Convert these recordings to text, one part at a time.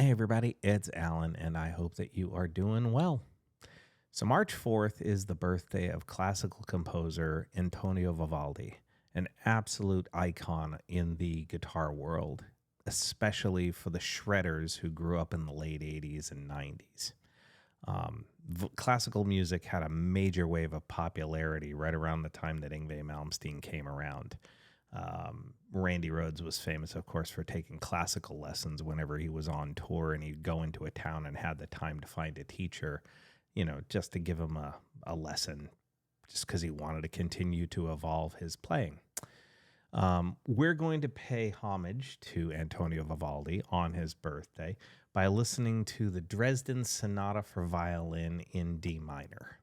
Hey, everybody, it's Alan, and I hope that you are doing well. So, March 4th is the birthday of classical composer Antonio Vivaldi, an absolute icon in the guitar world, especially for the shredders who grew up in the late 80s and 90s. Classical music had a major wave of popularity right around the time that Yngwie Malmsteen came around. Randy Rhoads was famous, of course, for taking classical lessons whenever he was on tour, and he'd go into a town and had the time to find a teacher, just to give him a lesson, just because he wanted to continue to evolve his playing. We're going to pay homage to Antonio Vivaldi on his birthday by listening to the Dresden Sonata for Violin in D minor.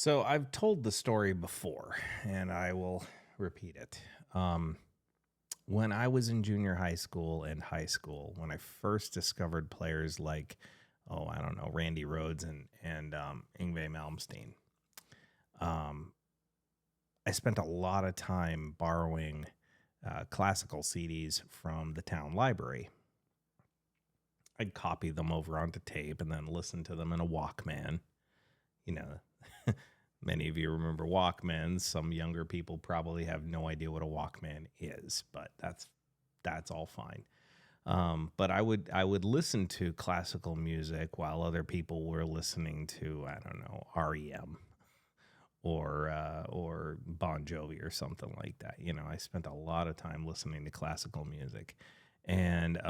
So I've told the story before, and I will repeat it. When I was in junior high school and high school, when I first discovered players like, oh, I don't know, Randy Rhoads and Yngwie Malmsteen, um, I spent a lot of time borrowing classical CDs from the town library. I'd copy them over onto tape and then listen to them in a Walkman. You know, many of you remember Walkmans. Some younger people probably have no idea what a Walkman is, but that's all fine. But I would listen to classical music while other people were listening to, I don't know, REM or Bon Jovi or something like that. You know, I spent a lot of time listening to classical music, and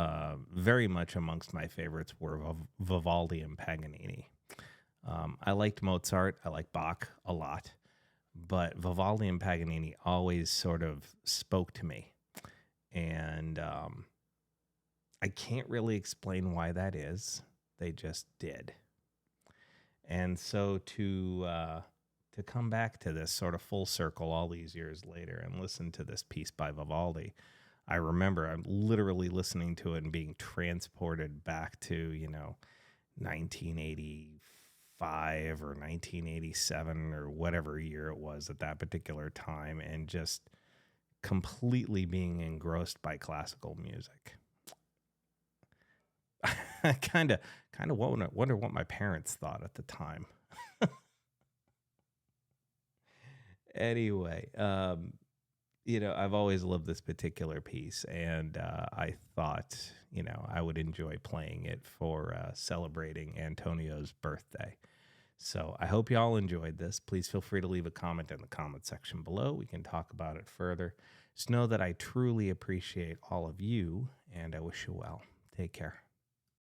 very much amongst my favorites were Vivaldi and Paganini. I liked Mozart, I liked Bach a lot, but Vivaldi and Paganini always sort of spoke to me, and I can't really explain why that is. They just did. And so to come back to this sort of full circle all these years later and listen to this piece by Vivaldi, I remember I'm literally listening to it and being transported back to, 1985 or 1987 or whatever year it was at that particular time, and just completely being engrossed by classical music. I kind of wonder what my parents thought at the time. Anyway, I've always loved this particular piece, and I thought, I would enjoy playing it for celebrating Antonio's birthday. So I hope you all enjoyed this. Please feel free to leave a comment in the comment section below. We can talk about it further. Just know that I truly appreciate all of you, and I wish you well. Take care.